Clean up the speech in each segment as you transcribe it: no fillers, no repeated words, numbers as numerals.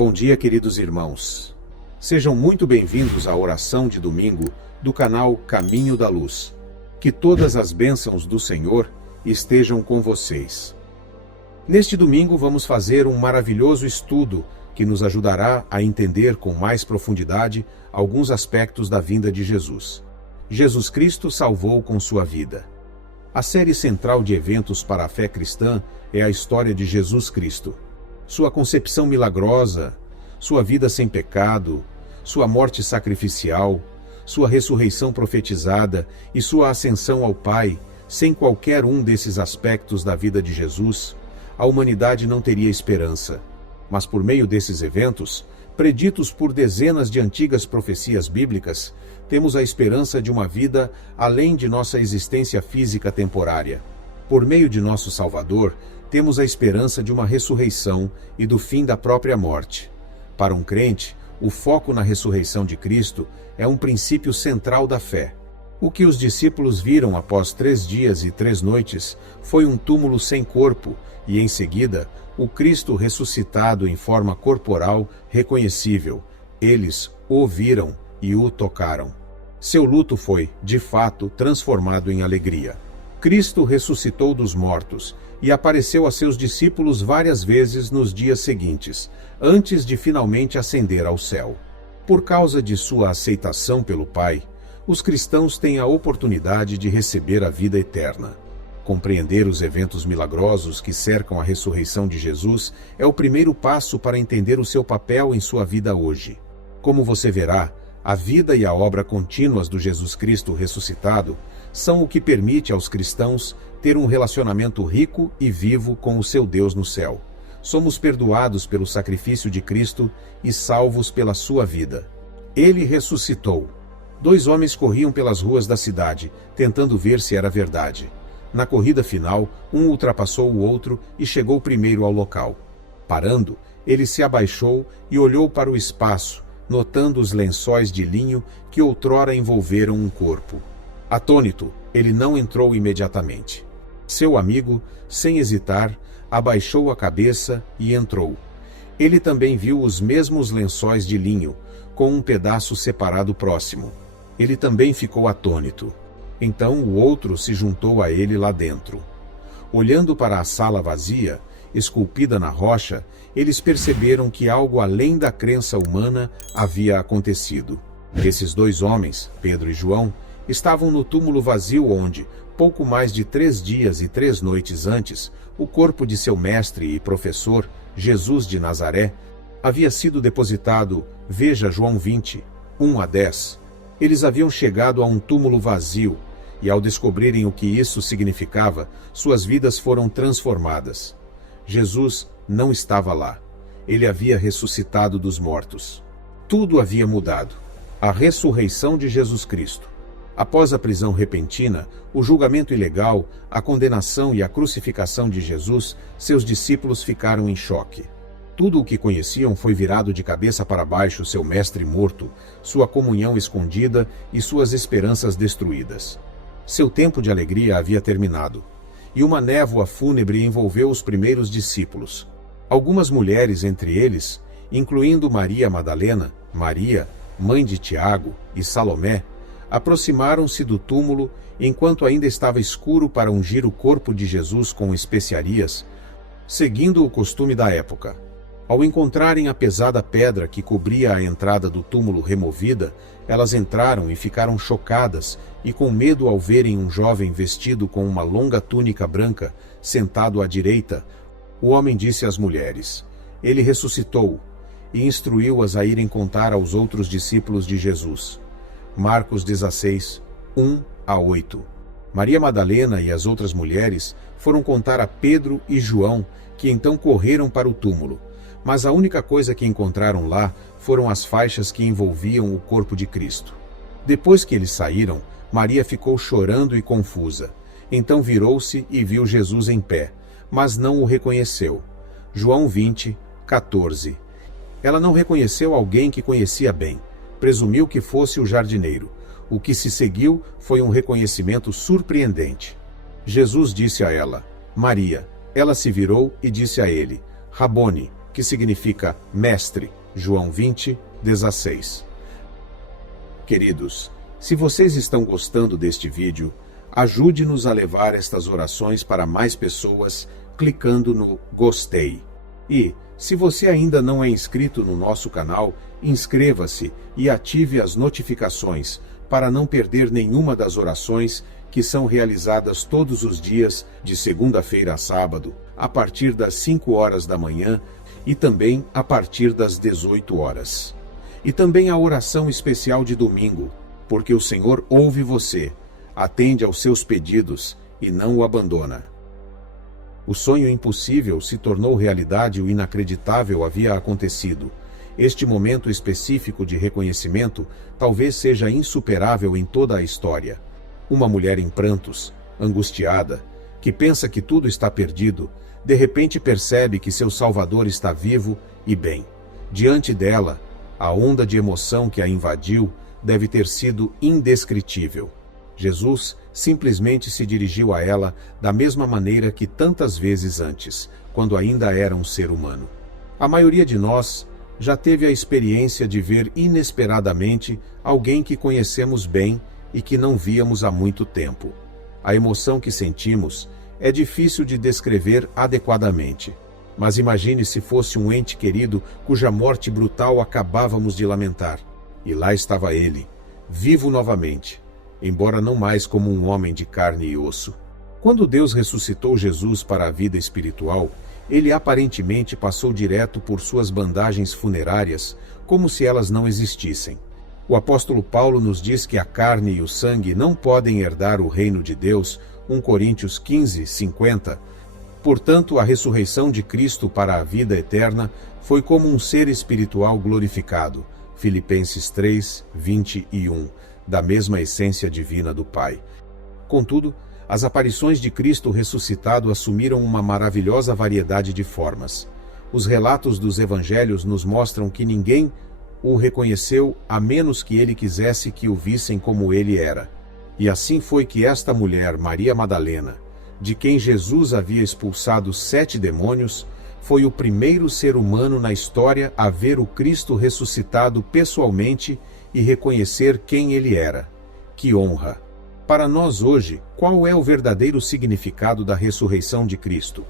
Bom dia, queridos irmãos. Sejam muito bem-vindos à oração de domingo do canal Caminho da Luz. Que todas as bênçãos do Senhor estejam com vocês. Neste domingo vamos fazer um maravilhoso estudo que nos ajudará a entender com mais profundidade alguns aspectos da vinda de Jesus. Jesus Cristo salvou com sua vida. A série central de eventos para a fé cristã é a história de Jesus Cristo. Sua concepção milagrosa, sua vida sem pecado, sua morte sacrificial, sua ressurreição profetizada e sua ascensão ao Pai. Sem qualquer um desses aspectos da vida de Jesus, a humanidade não teria esperança. Mas por meio desses eventos, preditos por dezenas de antigas profecias bíblicas, temos a esperança de uma vida além de nossa existência física temporária. Por meio de nosso Salvador, temos a esperança de uma ressurreição e do fim da própria morte. Para um crente, o foco na ressurreição de Cristo é um princípio central da fé. O que os discípulos viram após 3 dias e 3 noites foi um túmulo sem corpo e, em seguida, o Cristo ressuscitado em forma corporal reconhecível. Eles o viram e o tocaram. Seu luto foi, de fato, transformado em alegria. Cristo ressuscitou dos mortos e apareceu a seus discípulos várias vezes nos dias seguintes, antes de finalmente ascender ao céu. Por causa de sua aceitação pelo Pai, os cristãos têm a oportunidade de receber a vida eterna. Compreender os eventos milagrosos que cercam a ressurreição de Jesus é o primeiro passo para entender o seu papel em sua vida hoje. Como você verá, a vida e a obra contínuas do Jesus Cristo ressuscitado são o que permite aos cristãos ter um relacionamento rico e vivo com o seu Deus no céu. Somos perdoados pelo sacrifício de Cristo e salvos pela sua vida. Ele ressuscitou. 2 homens corriam pelas ruas da cidade, tentando ver se era verdade. Na corrida final, um ultrapassou o outro e chegou primeiro ao local. Parando, ele se abaixou e olhou para o espaço, notando os lençóis de linho que outrora envolveram um corpo. Atônito, ele não entrou imediatamente. Seu amigo, sem hesitar, abaixou a cabeça e entrou. Ele também viu os mesmos lençóis de linho, com um pedaço separado próximo. Ele também ficou atônito. Então o outro se juntou a ele lá dentro. Olhando para a sala vazia, esculpida na rocha, eles perceberam que algo além da crença humana havia acontecido. Esses 2 homens, Pedro e João, estavam no túmulo vazio onde, pouco mais de 3 dias e 3 noites antes, o corpo de seu mestre e professor, Jesus de Nazaré, havia sido depositado. Veja João 20, 1-10. Eles haviam chegado a um túmulo vazio, e ao descobrirem o que isso significava, suas vidas foram transformadas. Jesus não estava lá. Ele havia ressuscitado dos mortos. Tudo havia mudado. A ressurreição de Jesus Cristo. Após a prisão repentina, o julgamento ilegal, a condenação e a crucificação de Jesus, seus discípulos ficaram em choque. Tudo o que conheciam foi virado de cabeça para baixo, seu mestre morto, sua comunhão escondida e suas esperanças destruídas. Seu tempo de alegria havia terminado, e uma névoa fúnebre envolveu os primeiros discípulos. Algumas mulheres entre eles, incluindo Maria Madalena, Maria, mãe de Tiago, e Salomé, aproximaram-se do túmulo enquanto ainda estava escuro para ungir o corpo de Jesus com especiarias, seguindo o costume da época. Ao encontrarem a pesada pedra que cobria a entrada do túmulo removida, elas entraram e ficaram chocadas e com medo ao verem um jovem vestido com uma longa túnica branca, sentado à direita. O homem disse às mulheres: "Ele ressuscitou", e instruiu-as a irem contar aos outros discípulos de Jesus. Marcos 16, 1-8. Maria Madalena e as outras mulheres foram contar a Pedro e João, que então correram para o túmulo. Mas a única coisa que encontraram lá foram as faixas que envolviam o corpo de Cristo. Depois que eles saíram, Maria ficou chorando e confusa. Então virou-se e viu Jesus em pé, mas não o reconheceu. João 20, 14. Ela não reconheceu alguém que conhecia bem. Presumiu que fosse o jardineiro. O que se seguiu foi um reconhecimento surpreendente. Jesus disse a ela: "Maria." Ela se virou e disse a ele: "Rabone", que significa mestre, João 20:16. Queridos, se vocês estão gostando deste vídeo, ajude-nos a levar estas orações para mais pessoas clicando no gostei. E, se você ainda não é inscrito no nosso canal, inscreva-se e ative as notificações para não perder nenhuma das orações que são realizadas todos os dias, de segunda-feira a sábado, a partir das 5 horas da manhã e também a partir das 18 horas. E também a oração especial de domingo, porque o Senhor ouve você, atende aos seus pedidos e não o abandona. O sonho impossível se tornou realidade e o inacreditável havia acontecido. Este momento específico de reconhecimento talvez seja insuperável em toda a história. Uma mulher em prantos, angustiada, que pensa que tudo está perdido, de repente percebe que seu Salvador está vivo e bem. Diante dela, a onda de emoção que a invadiu deve ter sido indescritível. Jesus simplesmente se dirigiu a ela da mesma maneira que tantas vezes antes, quando ainda era um ser humano. A maioria de nós já teve a experiência de ver inesperadamente alguém que conhecemos bem e que não víamos há muito tempo. A emoção que sentimos é difícil de descrever adequadamente. Mas imagine se fosse um ente querido cuja morte brutal acabávamos de lamentar. E lá estava ele, vivo novamente, embora não mais como um homem de carne e osso. Quando Deus ressuscitou Jesus para a vida espiritual, ele aparentemente passou direto por suas bandagens funerárias, como se elas não existissem. O apóstolo Paulo nos diz que a carne e o sangue não podem herdar o reino de Deus, 1 Coríntios 15:50. Portanto, a ressurreição de Cristo para a vida eterna foi como um ser espiritual glorificado, Filipenses 3:21, da mesma essência divina do Pai. Contudo, as aparições de Cristo ressuscitado assumiram uma maravilhosa variedade de formas. Os relatos dos evangelhos nos mostram que ninguém o reconheceu a menos que ele quisesse que o vissem como ele era. E assim foi que esta mulher, Maria Madalena, de quem Jesus havia expulsado 7 demônios, foi o primeiro ser humano na história a ver o Cristo ressuscitado pessoalmente e reconhecer quem ele era. Que honra! Para nós hoje, qual é o verdadeiro significado da ressurreição de Cristo?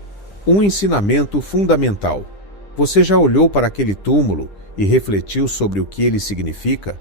Um ensinamento fundamental. Você já olhou para aquele túmulo e refletiu sobre o que ele significa?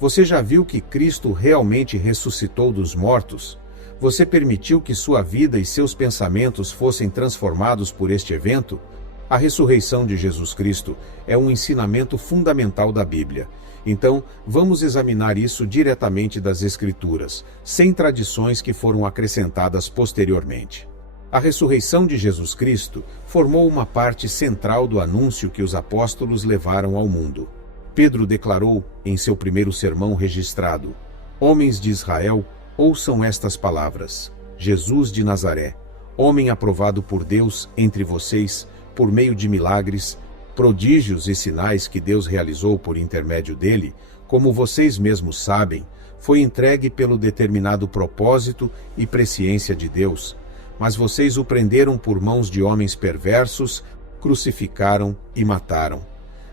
Você já viu que Cristo realmente ressuscitou dos mortos? Você permitiu que sua vida e seus pensamentos fossem transformados por este evento? A ressurreição de Jesus Cristo é um ensinamento fundamental da Bíblia. Então, vamos examinar isso diretamente das Escrituras, sem tradições que foram acrescentadas posteriormente. A ressurreição de Jesus Cristo formou uma parte central do anúncio que os apóstolos levaram ao mundo. Pedro declarou, em seu primeiro sermão registrado: "Homens de Israel, ouçam estas palavras. Jesus de Nazaré, homem aprovado por Deus entre vocês, por meio de milagres, prodígios e sinais que Deus realizou por intermédio dele, como vocês mesmos sabem, foi entregue pelo determinado propósito e presciência de Deus, mas vocês o prenderam por mãos de homens perversos, crucificaram e mataram.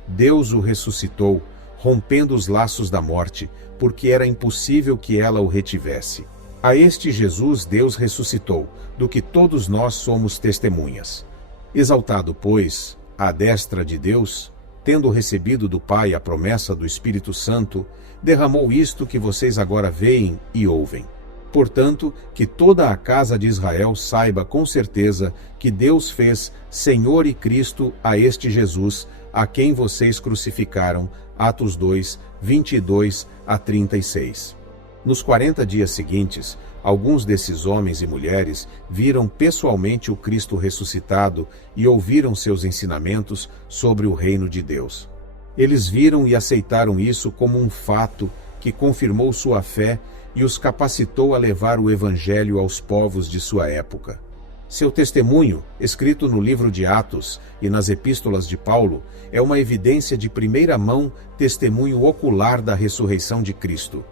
Deus o ressuscitou, rompendo os laços da morte, porque era impossível que ela o retivesse. A este Jesus Deus ressuscitou, do que todos nós somos testemunhas. Exaltado, pois, à destra de Deus, tendo recebido do Pai a promessa do Espírito Santo, derramou isto que vocês agora veem e ouvem. Portanto, que toda a casa de Israel saiba com certeza que Deus fez Senhor e Cristo a este Jesus, a quem vocês crucificaram. Atos 2, 22 a 36. Nos 40 dias seguintes, alguns desses homens e mulheres viram pessoalmente o Cristo ressuscitado e ouviram seus ensinamentos sobre o reino de Deus. Eles viram e aceitaram isso como um fato que confirmou sua fé e os capacitou a levar o Evangelho aos povos de sua época. Seu testemunho, escrito no livro de Atos e nas epístolas de Paulo, é uma evidência de primeira mão, testemunho ocular da ressurreição de Cristo.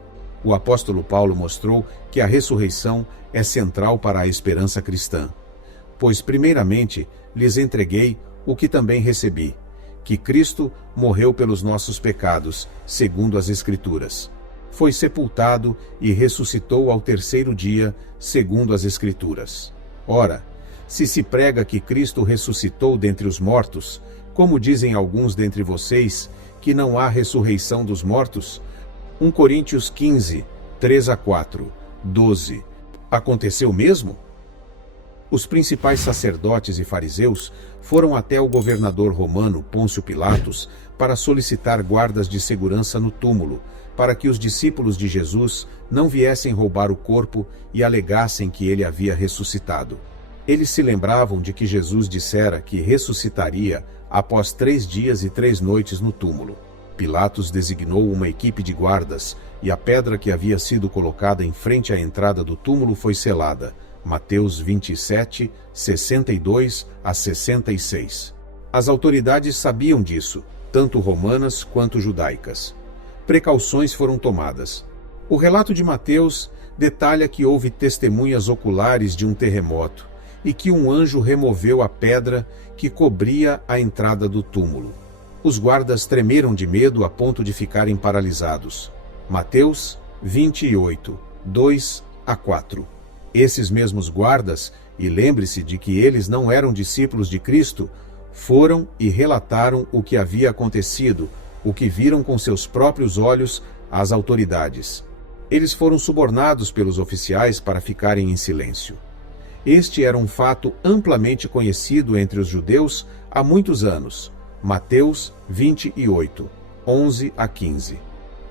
O apóstolo Paulo mostrou que a ressurreição é central para a esperança cristã. Pois, primeiramente, lhes entreguei o que também recebi, que Cristo morreu pelos nossos pecados, segundo as Escrituras. Foi sepultado e ressuscitou ao terceiro dia, segundo as Escrituras. Ora, se prega que Cristo ressuscitou dentre os mortos, como dizem alguns dentre vocês, que não há ressurreição dos mortos? 1 Coríntios 15, 3-4, 12. Aconteceu mesmo? Os principais sacerdotes e fariseus foram até o governador romano Pôncio Pilatos para solicitar guardas de segurança no túmulo, para que os discípulos de Jesus não viessem roubar o corpo e alegassem que ele havia ressuscitado. Eles se lembravam de que Jesus dissera que ressuscitaria após 3 dias e 3 noites no túmulo. Pilatos designou uma equipe de guardas e a pedra que havia sido colocada em frente à entrada do túmulo foi selada. Mateus 27, 62-66. As autoridades sabiam disso, tanto romanas quanto judaicas. Precauções foram tomadas. O relato de Mateus detalha que houve testemunhas oculares de um terremoto e que um anjo removeu a pedra que cobria a entrada do túmulo. Os guardas tremeram de medo a ponto de ficarem paralisados. Mateus 28, 2-4. Esses mesmos guardas, e lembre-se de que eles não eram discípulos de Cristo, foram e relataram o que havia acontecido, o que viram com seus próprios olhos, às autoridades. Eles foram subornados pelos oficiais para ficarem em silêncio. Este era um fato amplamente conhecido entre os judeus há muitos anos. Mateus 28, 11-15.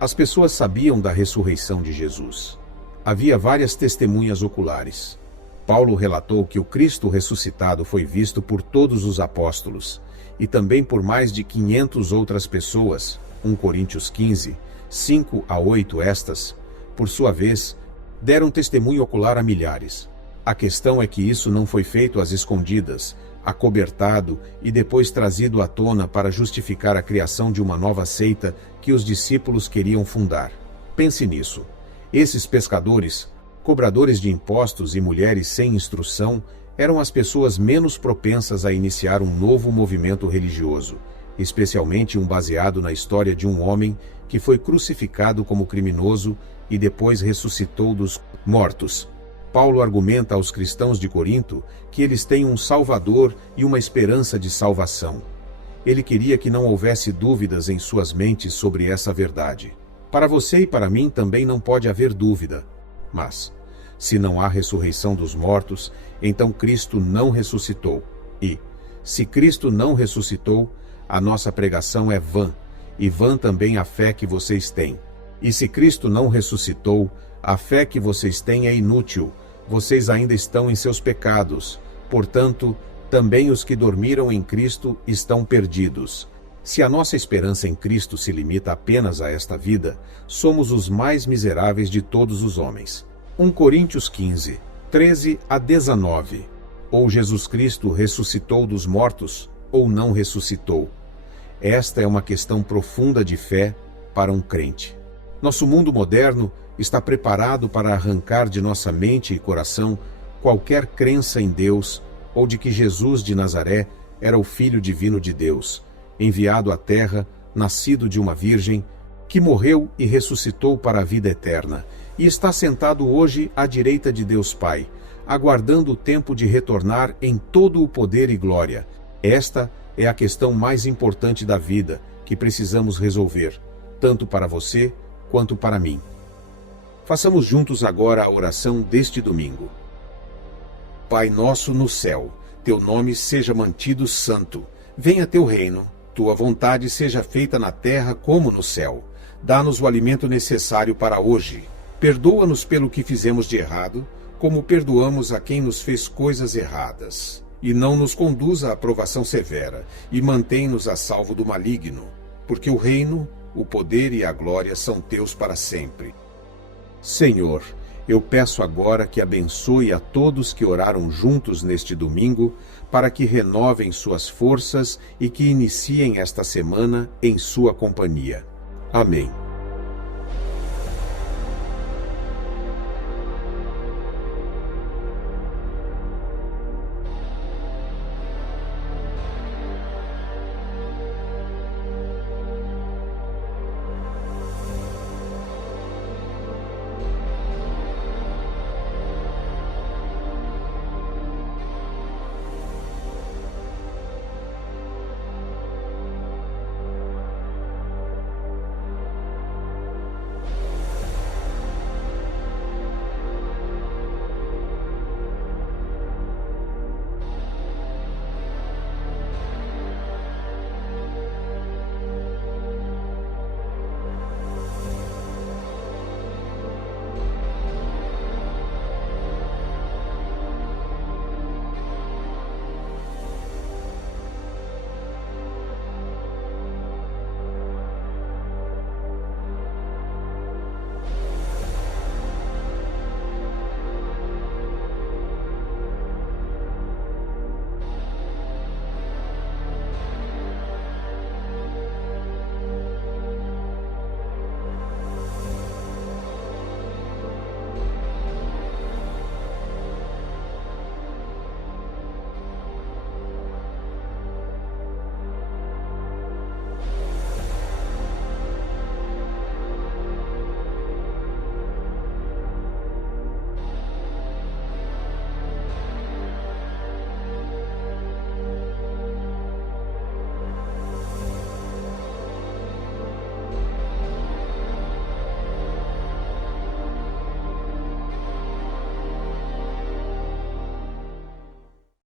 As pessoas sabiam da ressurreição de Jesus. Havia várias testemunhas oculares. Paulo relatou que o Cristo ressuscitado foi visto por todos os apóstolos e também por mais de 500 outras pessoas, 1 Coríntios 15, 5-8. Estas, por sua vez, deram testemunho ocular a milhares. A questão é que isso não foi feito às escondidas, acobertado e depois trazido à tona para justificar a criação de uma nova seita que os discípulos queriam fundar. Pense nisso. Esses pescadores, cobradores de impostos e mulheres sem instrução eram as pessoas menos propensas a iniciar um novo movimento religioso, especialmente um baseado na história de um homem que foi crucificado como criminoso e depois ressuscitou dos mortos. Paulo argumenta aos cristãos de Corinto que eles têm um Salvador e uma esperança de salvação. Ele queria que não houvesse dúvidas em suas mentes sobre essa verdade. Para você e para mim também não pode haver dúvida. Mas, se não há ressurreição dos mortos, então Cristo não ressuscitou. E, se Cristo não ressuscitou, a nossa pregação é vã, e vã também a fé que vocês têm. E se Cristo não ressuscitou, a fé que vocês têm é inútil, vocês ainda estão em seus pecados. Portanto, também os que dormiram em Cristo estão perdidos. Se a nossa esperança em Cristo se limita apenas a esta vida, somos os mais miseráveis de todos os homens. 1 Coríntios 15, 13-19. Ou Jesus Cristo ressuscitou dos mortos, ou não ressuscitou. Esta é uma questão profunda de fé para um crente. Nosso mundo moderno está preparado para arrancar de nossa mente e coração qualquer crença em Deus ou de que Jesus de Nazaré era o Filho divino de Deus, enviado à terra, nascido de uma virgem, que morreu e ressuscitou para a vida eterna, e está sentado hoje à direita de Deus Pai, aguardando o tempo de retornar em todo o poder e glória. Esta é a questão mais importante da vida que precisamos resolver, tanto para você quanto para mim. Façamos juntos agora a oração deste domingo. Pai nosso no céu, teu nome seja mantido santo. Venha teu reino. Tua vontade seja feita na terra como no céu. Dá-nos o alimento necessário para hoje. Perdoa-nos pelo que fizemos de errado, como perdoamos a quem nos fez coisas erradas. E não nos conduza à provação severa, e mantém-nos a salvo do maligno. Porque o reino, o poder e a glória são teus para sempre. Senhor, eu peço agora que abençoe a todos que oraram juntos neste domingo, para que renovem suas forças e que iniciem esta semana em sua companhia. Amém.